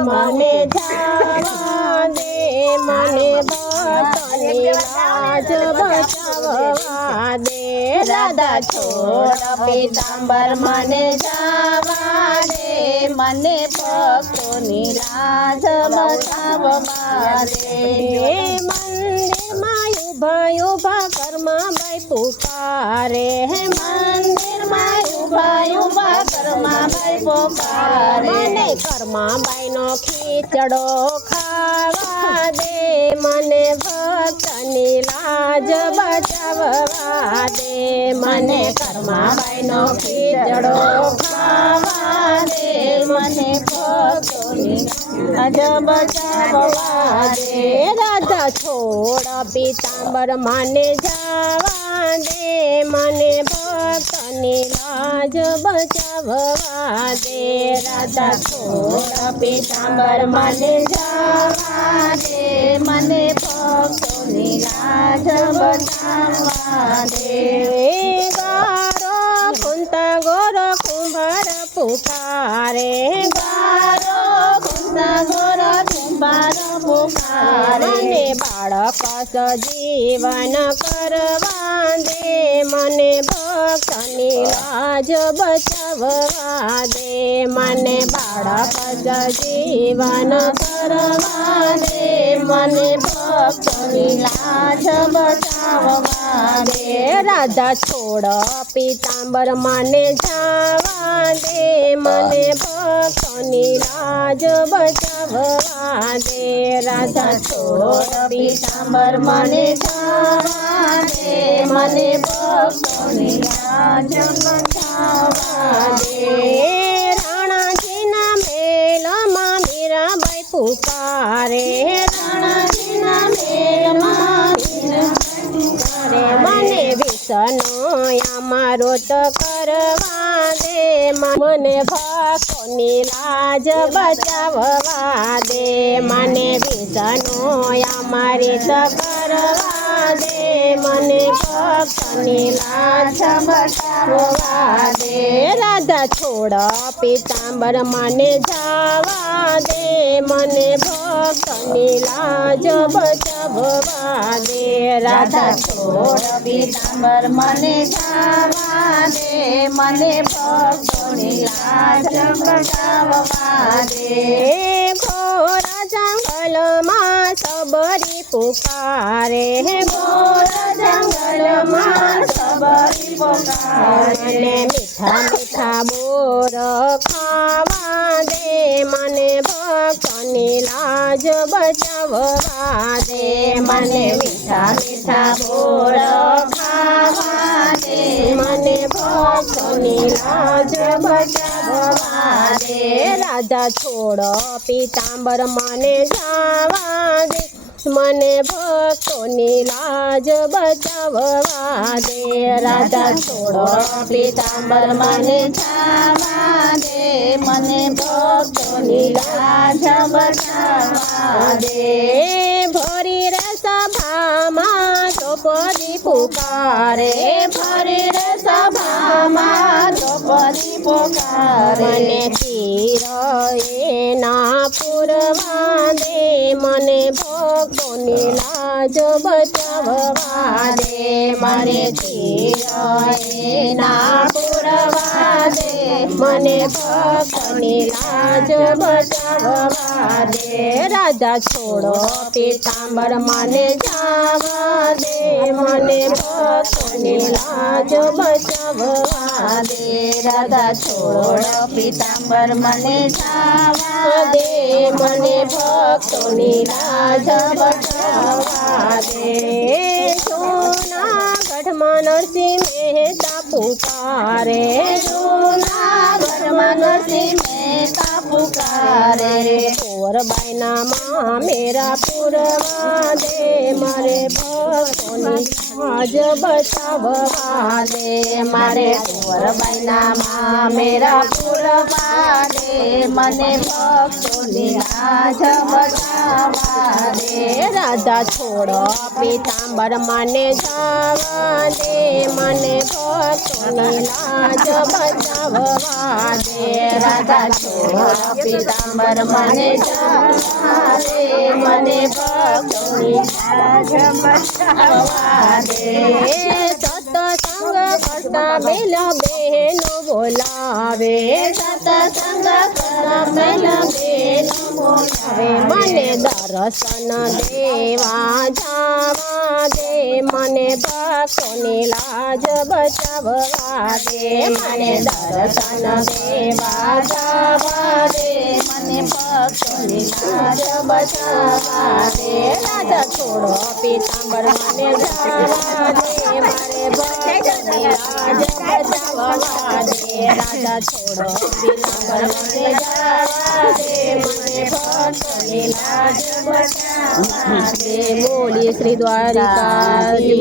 મને જાવા દે મને ભક્તની લાજ બચાવવા દે રાધા છોડ પીતાંબર મને જાવા દે મને ભક્તોની લાજ બચાવવા દે મંદિરમાં ઉભા ઉભા કર્માબાઈ પુકારે મંદિરમાં ઉભા કર્માબાઈ પુકારે મને કર્માબાઈનો ખીચડો ખાવા દે મને ભક્તની લાજ બચાવવા દે મને કર્માબાઈનો ખીચડો ખાવા દે મને ભક્તોની લાજ બચાવવા દે રાધા છોડ પીતાંબર મને જાવા દે મને ભક્તની લાજ બચાવવા દે રાધા છોડ પીતાંબર મને જાવા દે મને ભક્તોની લાજ બચાવવા દે ગારો કુંતા ગોર કુંભાર પુકારે ગારો કુંતા ગોર કુંભાર પુકારે મને બાળક સજીવન કરવા દે મને ભક્તની લાજ બચાવવા દે મને બાળક સજીવન કરવા દે મને ભક્તની લાજ બચાવવા દે રાધા છોડ પીતાંબર મને જાવા દે મને ભક્તની લાજ બચાવવા દે રાધા છોડ પીતાંબર મને જાવા દે મને ભક્તોની લાજ બચાવવા દે રાણાજીના મેળમાં મીરાબાઈ પુકારે રાણાજીના મેળમાં મને વિષ્ણુ અમારો તો કરવા દે મને ભક્તોની લાજ બચાવવા દે મને વિષ્ણુ અમારી તો કરવા દે મને ભક્તની લાજ બચાવવા દે રાધા છોડ પીતાંબર મને જાવા દે મને ભક્તની લાજ બચાવવા દે રાધા છોડ પીતાંબર મને જાવા દે મને ભક્તોની લાજ બચાવવા દે ઘોર જંગલમાં સબરી પુકારે ઘોર જંગલમાં સબરી પુકારે મીઠા મીઠા બોર ખાવા દે મને ભક્તની લાજ બચાવવા દે મને મીઠા મીઠા બોર ખાવા દે મને ભક્તની લાજ બચાવવા દે રાધા છોડ પીતાંબર મને જાવા દે મને ભક્તોની લાજ બચાવવા દે રાધા છોડ પીતાંબર મને જાવા દે મને ભક્તોની લાજ બચાવવા દે ભરી રે સભામાં ચોપડી પુકારે ભરી રે સભામાં ચોપડી પુકારે મને તીર એના પૂરવા દે મને ભક્તોની લાજ બચાવવા દે મને તીર એના પૂરવા દે મને ભક્તની લાજ બચાવવા દે રાધા છોડ પીતાંબર મને જાવા દે મને ભક્તોની લાજ બચાવવા દે રાધા છોડ પીતાંબર મને જાવા દે મને ભક્તોની લાજ બચાવવા દે જૂનાગઢમાં નરસિંહ મહેતા પુકારે જૂનાગઢમાં નરસિંહ મહેતા પુકારે પોરબાઈના માં મેરા પુરવા દે મારે ભક્તોની લાજ બચાવવા દે મારે પોરબાઈના માં મેરા પુરવા દે મને ભક્તોની લાજ બચાવવા દે. રાધા છોડ પીતાંબર મને જવા દે, મને ભક્તોની લાજ બચાવવા દે. રાધા છોડ પીતાંબર મને જવા દે, મને ભક્તોની લાજ બચાવવા દે. સત્સંગ કરતા બેલા બહેનો બોલાવે, સત્સંગ કરતા બેલા બહેનો બોલાવે. મને દર્શન દેવા જવા દે, મને ભક્તોની લાજ બચાવવા દે. મને દર્શન દેવા જવા દે, મને ભક્તોની લાજ બચાવવા દે. રાધા છોડો પીતાંબર મને જવા દે, મારે ભક્તોની લાજ બચાવવા દે. રાધા છોડો પીતાંબર મને જવા દે, મને ભક્તોની લાજ બચાવવા દે. બોલી શ્રી દ્વારિકાધીશ.